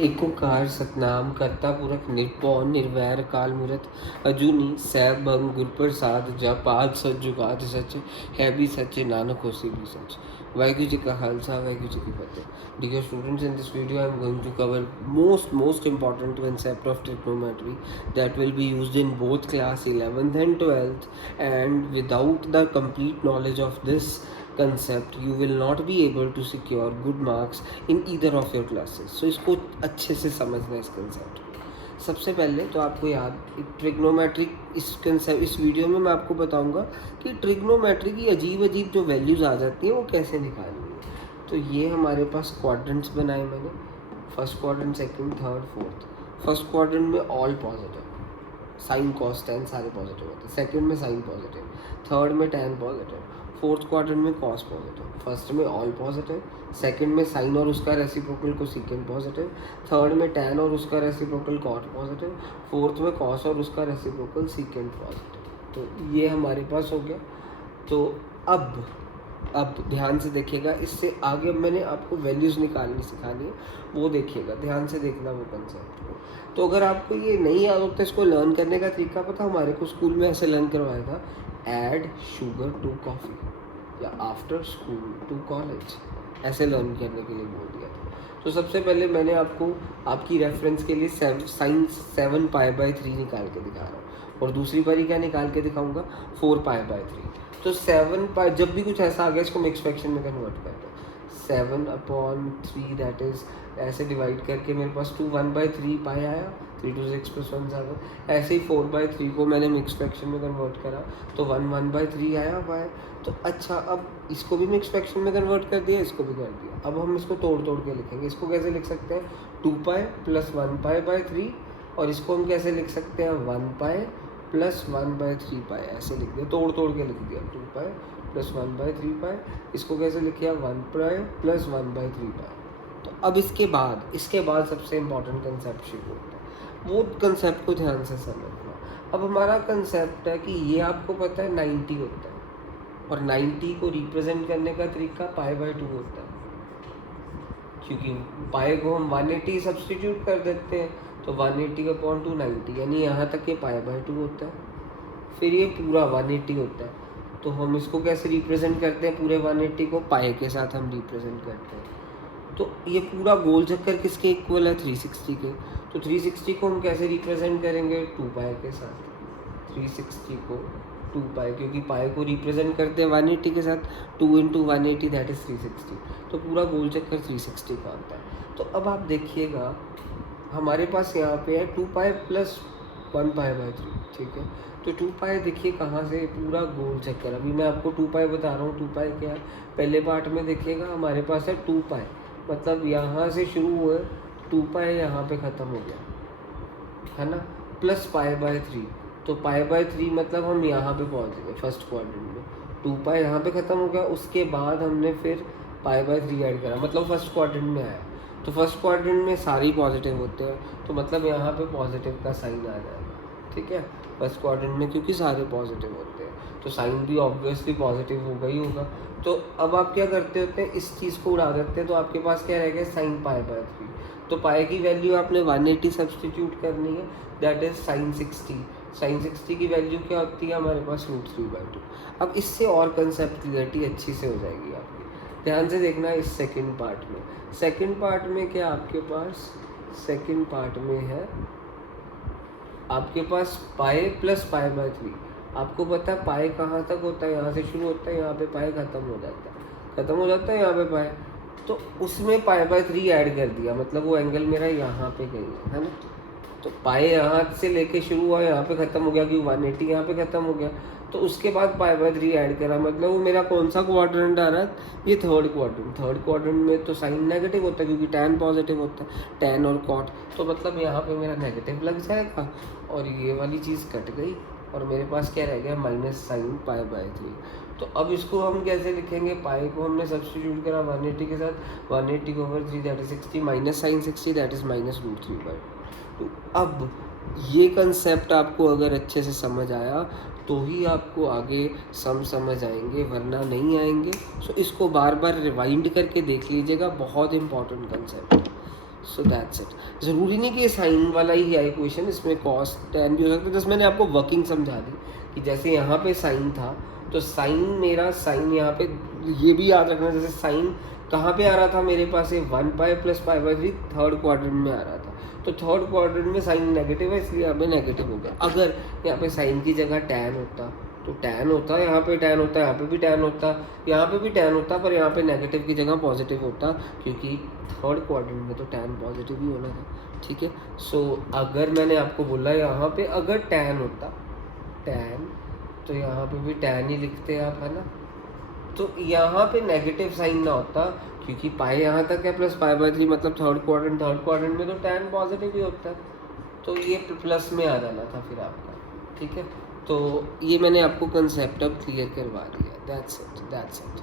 एकोकार सतनाम कर्ता पुरख निर्भौ निर्वैर काल मूरत अजूनी सैभ भंग गुरप्रसाद जप आद सच जुगाद सच है भी सच्चे नानक होसी भी सच। वाहिगुरु जी का खालसा वाहिगुरु जी की फतेह। Dear students, in this video I am going to cover most important concept of trigonometry that will be used in both class 11th and 12th, and without the complete knowledge of this concept you will not be able to secure good marks in either of your classes. So इसको अच्छे से समझना है इस concept. सबसे पहले तो आपको याद ट्रिग्नोमेट्री इस वीडियो में मैं आपको बताऊंगा कि ट्रिग्नोमेट्री की अजीब जो वैल्यूज़ आ जाती हैं वो कैसे निकालनी है। तो ये हमारे पास क्वाड्रेंट्स बनाए मैंने, first quadrant, second, third, fourth. First quadrant में all positive, sine cos tan सारे पॉजिटिव होते हैं। सेकंड में साइन पॉजिटिव, थर्ड में टेन पॉजिटिव, फोर्थ क्वाड्रेंट में कॉस पॉजिटिव। फर्स्ट में ऑल पॉजिटिव, सेकंड में साइन और उसका रेसिप्रोकल कोसेकेंट पॉजिटिव, थर्ड में टेन और उसका रेसिप्रोकल कॉट पॉजिटिव, फोर्थ में कॉस और उसका रेसिप्रोकल सीकेंट पॉजिटिव। तो ये हमारे पास हो गया। तो अब ध्यान से देखिएगा, इससे आगे मैंने आपको वैल्यूज़ निकालनी सिखानी है, वो देखिएगा, ध्यान से देखना वो कंसेप्ट को। तो अगर आपको ये नहीं याद होता, इसको लर्न करने का तरीका पता, हमारे को स्कूल में ऐसे लर्न करवाया था, ऐड शुगर टू कॉफ़ी या आफ्टर स्कूल टू कॉलेज, ऐसे लर्न करने के लिए बोल दिया था। तो सबसे पहले मैंने आपको आपकी रेफरेंस के लिए साइन 7π/3 निकाल के दिखा रहा हूँ, और दूसरी बारी क्या निकाल के दिखाऊंगा, 4π/3। तो 7π, जब भी कुछ ऐसा आ गया इसको मिक्स फ्रैक्शन में कन्वर्ट कर दो। 7/3 दैट इज, ऐसे डिवाइड करके मेरे पास 1/3 पाई आया, 3 to 6 + 1 7। ऐसे ही 4/3 को मैंने मिक्स फ्रैक्शन में कन्वर्ट करा तो 1/3 आया पाई। तो अच्छा, अब इसको भी मिक्स फ्रैक्शन में कन्वर्ट कर दिया, इसको भी कर दिया। अब हम इसको तोड़ के लिखेंगे। इसको कैसे लिख सकते हैं, 2π + 1π/3, और इसको हम कैसे लिख सकते हैं, 1π + 1/3π, ऐसे लिख दिया, तोड़ के लिख दिया। 2π + 1/3π, इसको कैसे लिखिए, 1π + 1/3π। तो अब इसके बाद सबसे इम्पॉर्टेंट कंसेप्ट शुरू होता है, वो कंसेप्ट को ध्यान से समझना। अब हमारा कंसेप्ट है कि ये आपको पता है 90 होता है, और 90 को रिप्रेजेंट करने का तरीका π/2 होता है, क्योंकि पाए को हम 180 सब्सटीट्यूट कर देते हैं, तो 180/2 90, यानी यहाँ तक ये π/2 होता है। फिर ये पूरा 180 होता है, तो हम इसको कैसे रिप्रेजेंट करते हैं, पूरे 180 को पाए के साथ हम रिप्रेजेंट करते हैं। तो ये पूरा गोल चक्कर किसके इक्वल है, 360 के। तो 360 को हम कैसे रिप्रेजेंट करेंगे, 2π के साथ। 360 को 2π, क्योंकि पाई को रिप्रेजेंट करते हैं 180 के साथ, 2 × 180 दैट इज 360। तो पूरा गोल चक्कर 360 का होता है। तो अब आप देखिएगा, हमारे पास यहाँ पे है 2π + 1π/3, ठीक है। तो 2π देखिए कहाँ से, पूरा गोल चक्कर। अभी मैं आपको 2π बता रहा हूँ, 2π क्या है, पहले पार्ट में देखिएगा हमारे पास है 2π, मतलब यहाँ से शुरू हुआ, 2π यहाँ पे ख़त्म हो गया, है ना, प्लस π/3। तो π/3 मतलब हम यहाँ पे पहुँच गए फर्स्ट क्वाड्रेंट में, 2π यहाँ पे ख़त्म हो गया। उसके बाद हमने फिर π/3 ऐड करा, मतलब फर्स्ट क्वाड्रेंट में आया। तो फर्स्ट क्वाड्रेंट में सारी पॉजिटिव होते हैं, तो मतलब यहाँ पे पॉजिटिव का साइन आ जाएगा, ठीक है, फर्स्ट क्वाड्रेंट में, क्योंकि सारे पॉजिटिव होते हैं तो साइन भी ऑब्वियसली पॉजिटिव होगा ही होगा। तो अब आप क्या करते होते हैं, इस चीज़ को उड़ा देते हैं, तो आपके पास क्या रह गया, साइन π/3। तो पाई की वैल्यू आपने 180 सब्सटीट्यूट करनी है, दैट इज साइन 60। साइन 60 की वैल्यू क्या होती है हमारे पास, √3/2। अब इससे और कंसेप्ट क्लियरिटी अच्छी से हो जाएगी आपकी। ध्यान से देखना इस सेकंड पार्ट में। सेकंड पार्ट में क्या आपके पास, सेकंड पार्ट में है आपके पास पाई + π/3। आपको पता है पाई कहाँ तक होता है, यहाँ से शुरू होता है, यहाँ पे पाई ख़त्म हो जाता है यहाँ पे पाई। तो उसमें π/3 ऐड कर दिया, मतलब वो एंगल मेरा यहाँ पे गई है ना। तो पाई यहाँ से लेके शुरू हुआ, यहाँ पे ख़त्म हो गया, कि 180 यहाँ पे ख़त्म हो गया। तो उसके बाद π/3 ऐड करा, मतलब वो मेरा कौन सा क्वाड्रेंट आ रहा है, ये थर्ड क्वाड्रेंट में तो साइन नेगेटिव होता है, क्योंकि टैन पॉजिटिव होता है, टैन और कॉट। तो मतलब यहाँ पे मेरा नेगेटिव लग जाएगा, और ये वाली चीज़ कट गई, और मेरे पास क्या रह गया, माइनस साइन π/3। तो अब इसको हम कैसे लिखेंगे, पाई को हमने सब्सटीट्यूट करा 180 के साथ, 180/3 that is 60, minus sine 60 that is -√3/2। तो अब ये कंसेप्ट आपको अगर अच्छे से समझ आया तो ही आपको आगे समझ आएंगे, वरना नहीं आएंगे। सो इसको बार बार रिवाइंड करके देख लीजिएगा, बहुत इंपॉर्टेंट कंसेप्ट है। So that's it. ज़रूरी नहीं कि ये साइन वाला ही है इक्वेशन, इसमें कॉस टेन भी हो सकता है। जैसे मैंने आपको वर्किंग समझा दी कि जैसे यहाँ पे साइन था, तो साइन मेरा साइन यहाँ पे ये भी याद रखना, जैसे साइन कहाँ पे आ रहा था मेरे पास, ये 1 pi plus pi by 3 third quadrant में आ रहा था। तो थर्ड क्वाड्रेंट में साइन नेगेटिव है, इसलिए यहाँ पे नेगेटिव हो गया। अगर यहाँ पे साइन की जगह टैन होता तो टैन होता, यहाँ पे टैन होता, यहाँ पे भी टैन होता, यहाँ पे भी टैन होता, पर यहाँ पे नेगेटिव की जगह पॉजिटिव होता, क्योंकि थर्ड क्वाड्रेंट में तो टैन पॉजिटिव ही होना था। ठीक है, सो अगर मैंने आपको बोला यहाँ पे अगर टैन होता, टैन, तो यहाँ पे भी टैन ही लिखते आप, है ना। तो यहाँ पे नेगेटिव साइन ना होता, क्योंकि पाई यहाँ तक है प्लस पाई बाई 3 मतलब थर्ड क्वाड्रेंट में तो टैन पॉजिटिव ही होता है, तो ये प्लस में आ जाना था फिर आपका। ठीक है, तो ये मैंने आपको कंसेप्ट अब क्लियर करवा दिया। That's it.